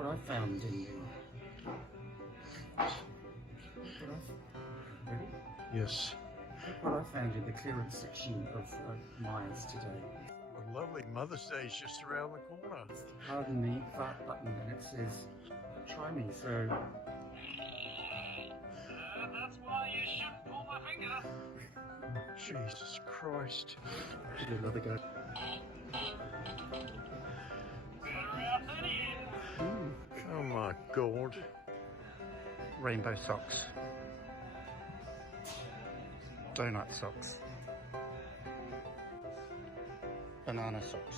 what I found in the... Ready? Yes. Look what I found in the clearance section of Myers today. A lovely Mother's Day is just around the corner. Pardon me, fart button, and it says, try me, so... That's why you shouldn't pull my finger. Jesus Christ. Do another go. Oh my God. Rainbow socks. Donut socks. Banana socks.